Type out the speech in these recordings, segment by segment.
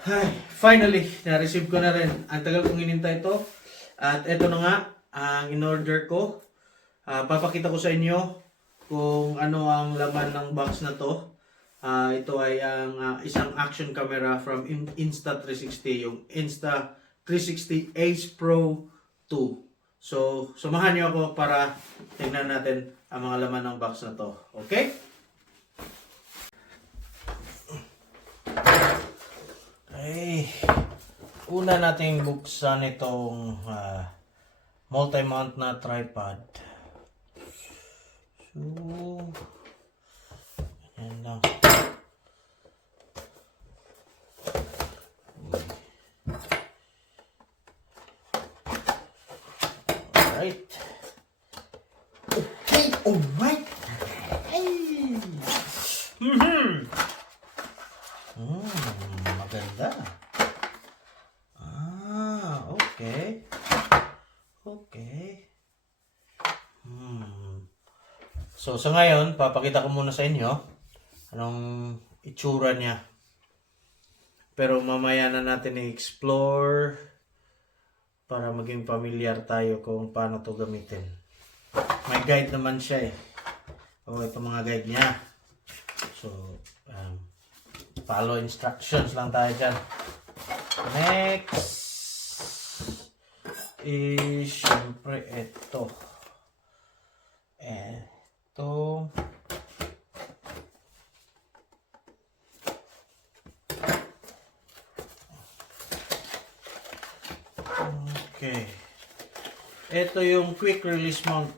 Ay, finally, na-receive ko na rin. Ang tagal kong inintay ito. At ito na nga, ang in-order ko. Papakita ko sa inyo kung ano ang laman ng box na to. Ito ay ang isang action camera from Insta360, yung Insta360 Ace Pro 2. So, samahan niyo ako para tingnan natin ang mga laman ng box na to. Okay? Ay, una nating buksan itong multi-mount na tripod. So, yan lang. Alright. Okay, alright. Ay. Maganda. Okay. Okay. So, sa ngayon, papakita ko muna sa inyo anong itsura niya. Pero mamaya na natin i-explore para maging familiar tayo kung paano to gamitin. May guide naman siya eh. Ito mga guide niya. So, follow instructions lang tayo dyan. Next is syempre ito. Okay. Ito yung quick release mount.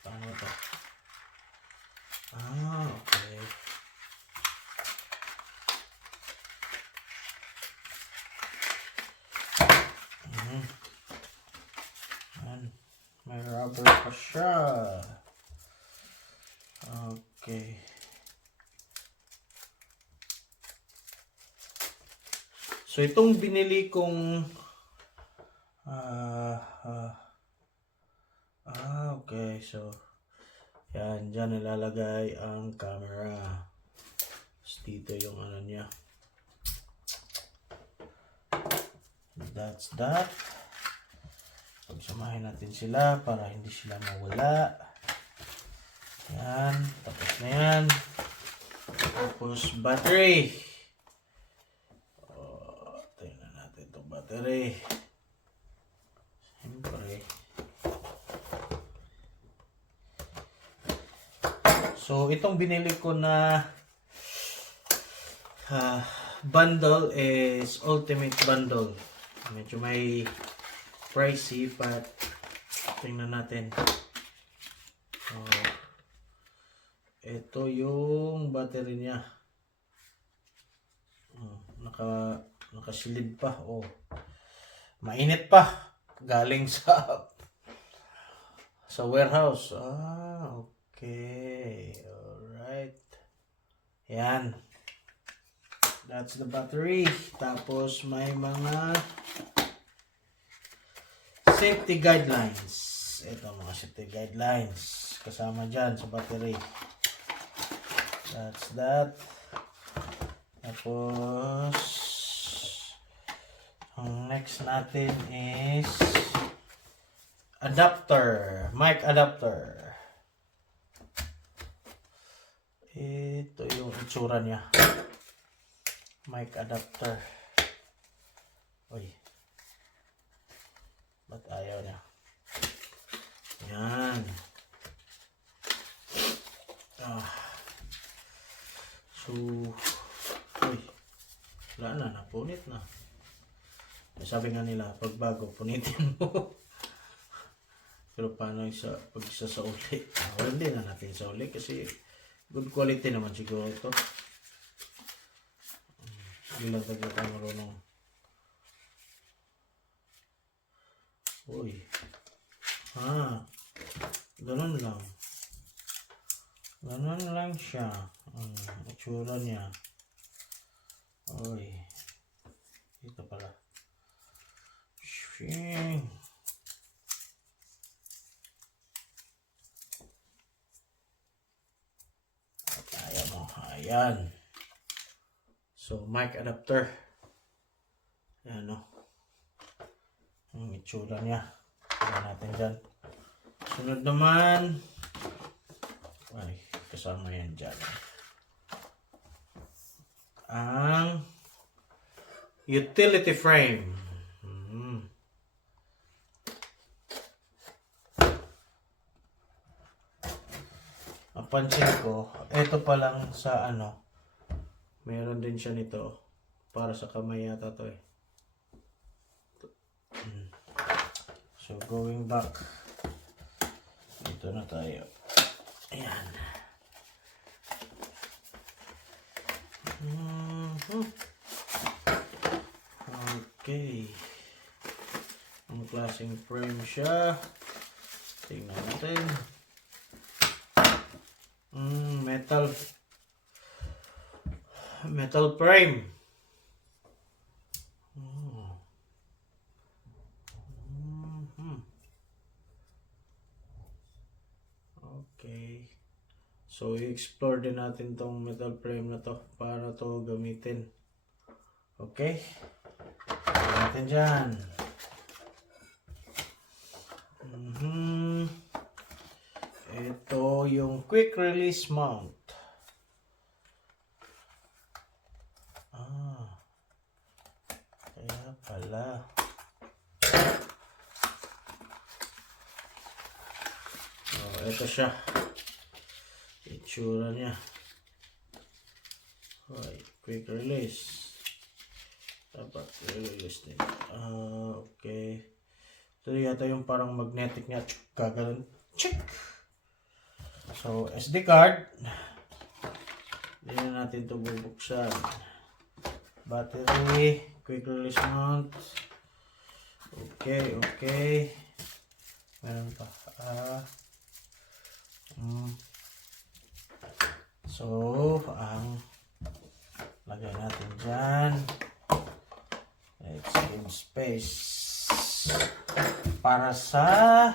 Paano ito? Okay. May rubber pa siya. Okay. So itong binili kong okay. So yan, dyan nilalagay ang camera. Tapos dito yung ano niya. That's that. Pagsamahin natin sila para hindi sila mawala. Yan. Tapos na yan. Tapos battery. Tingnan natin itong battery. Siyempre. So, itong binili ko na bundle is Ultimate Bundle. Medyo may pricey, but tingnan natin. Ito yung battery niya. Nakasilid pa. Mainit pa. Galing sa warehouse. Okay. Alright. Yan. That's the battery. Tapos may mga safety guidelines. Ito mga safety guidelines. Kasama dyan sa battery. That's that. Tapos ang next natin is adapter. Mic adapter. Ito yung itsura niya. Mic adapter. Uy. Ba't ayaw niya? Yan. So, uy. Wala na, napunit na. Sabi nga nila, pag bago, punitin mo. Pero paano pag isa sa uli? Hindi na natin sa uli kasi good quality naman siguro ito. Hindi lang tayo marunong. Uy. Ganun lang. Ganun lang siya. Itsura niya. Uy. Ito pala. Shing. Ayan mo. Ayan. So, mic adapter. Ayan o. Ang itsura niya. Ayan natin dyan. Sunod naman. Ay, kasama yan dyan. Ang utility frame. Ang pansin ko, ito pa lang sa ano, meron din siya nito. Para sa kamay yata to eh. So, going back. Dito na tayo. Ayan. Okay. Ang klaseng frame siya. Tingnan natin. Metal frame. Okay. So, i-explore din natin tong metal frame na to para to gamitin. Okay? Tignan natin dyan. Ito yung quick release mount. Kaya pala. Ito siya. Itsura niya. Okay, quick release. Dapat release din. Okay. Ito yata yung parang magnetic niya. Gagalan. Check! So, SD card. Hindi na natin ito bubuksan. Battery. Quick release mount. Okay, okay. Meron pa. So, ang lagay natin dyan. Let's give space para sa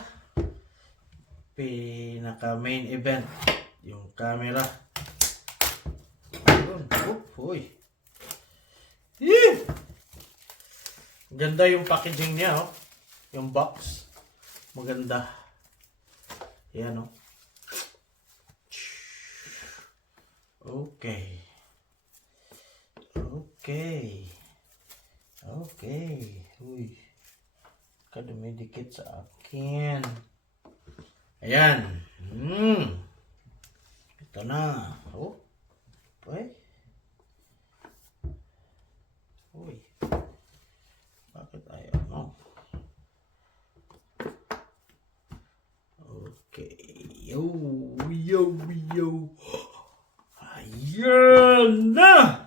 pinaka main event, yung camera. Ayun. Uy. Ganda yung packaging niya, oh. Yung box. Maganda. Yan, oh. Okay. Okay. Okay. Uy. Kadumidikit sa akin. Ayan. Ito na. Oh. Uy. Uy. Bakit ayaw mo? Okay. Yo. Yo. Yo. Ayan na!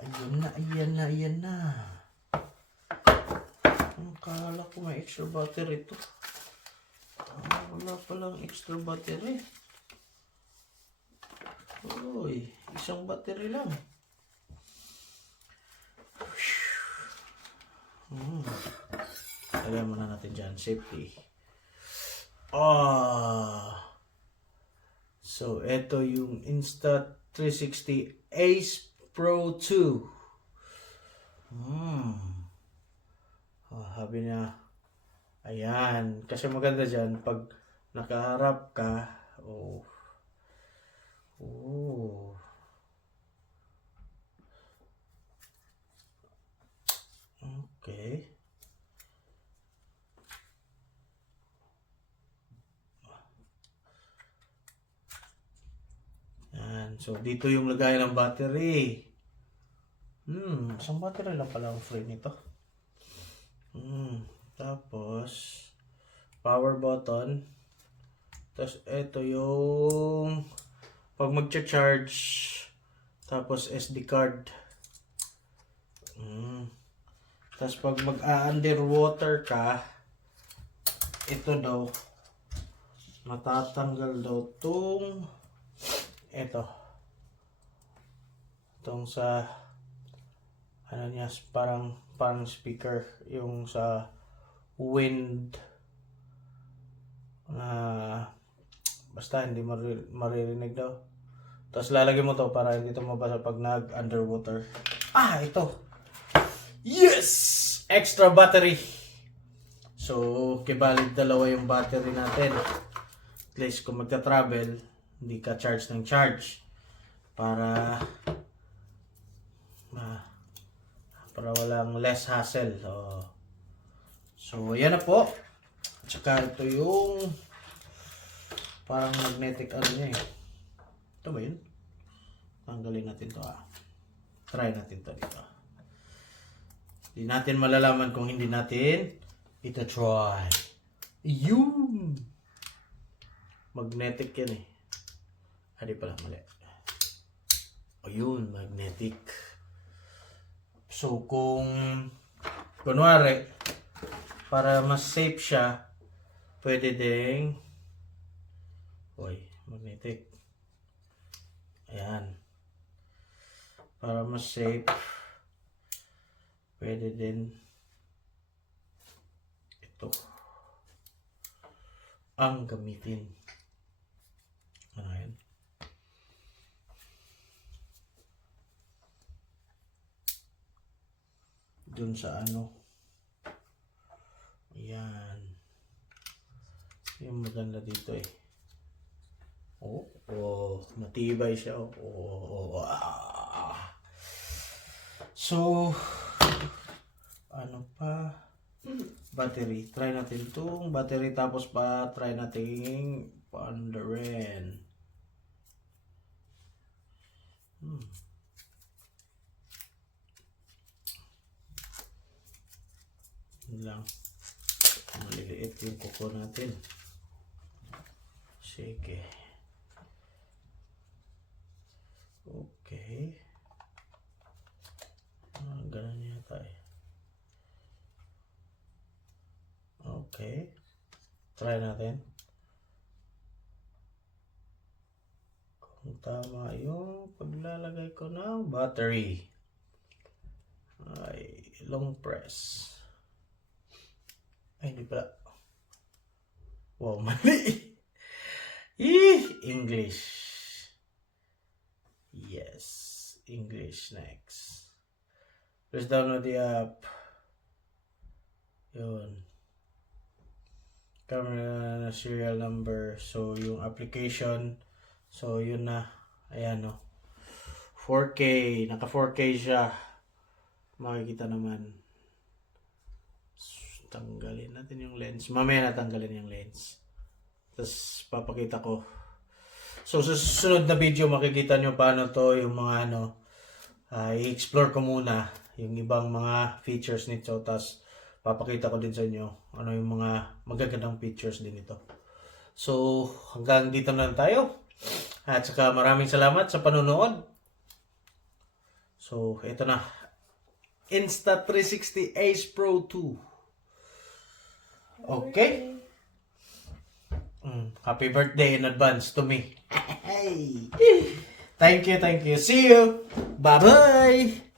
Ayan na, ayan na, ayan na. Akala ko may extra battery ito. Wala palang extra battery. Uy, isang battery lang. Lagyan muna natin dyan, safety. So, ito yung Insta360 Ace Pro 2. Sabi niya, ayan. Kasi maganda dyan, pag nakaharap ka, okay. So, dito yung lagay ng battery. Isang battery lang pala ang frame nito. Tapos, power button. Tapos, ito yung pag mag-charge. Tapos, SD card. Tapos, pag mag-underwater ka, ito daw, matatanggal daw itong sa ano niya, parang speaker yung sa wind na basta hindi maririnig daw. Tapos lalagyan mo to para hindi to mabasa pag nag-underwater. Ito. Yes! Extra battery. So, kibalig dalawa yung battery natin. At least kung magta-travel, hindi ka charge ng charge. Para walang less hassle. So yan na po. At saka ito yung parang magnetic ano niya eh. Ito ba yun? Tanggalin natin to Try natin to dito. Hindi natin malalaman kung hindi natin ito try. Yun! Magnetic yan eh. Di pala mali. Ayun, magnetic. So kung kunwari para mas safe siya, pwede ding magnetic. Ayan. Para mas safe, pwede din ito ang gamitin. Ano yan? Dun sa ano. Ayan. Yung maganda dito eh. Matibay siya. So, ano pa? Battery. Try natin itong battery tapos try natin paandarin. Lang maliliit yung kuko natin. Sige. Okay. Ganun yata eh. Okay. Try natin. Kung tama yung paglalagay ko ng battery. Long press. Hindi pala. Wow, mali. English. Yes. English next. Please download the app. Yun. Camera serial number. So, yung application. So, yun na. Ayan, 4K. Naka 4K siya. Makikita naman. Tanggalin natin yung lens. Mamaya natanggalin yung lens. Tapos papakita ko. So sa susunod na video makikita nyo paano to yung mga i-explore ko muna yung ibang mga features nito. Tapos papakita ko din sa inyo ano yung mga magagandang features din ito. So hanggang dito na lang tayo. At saka maraming salamat sa panonood. So ito na. Insta360 Ace Pro 2. Okay. Happy birthday in advance to me. Hey. Thank you. See you. Bye-bye.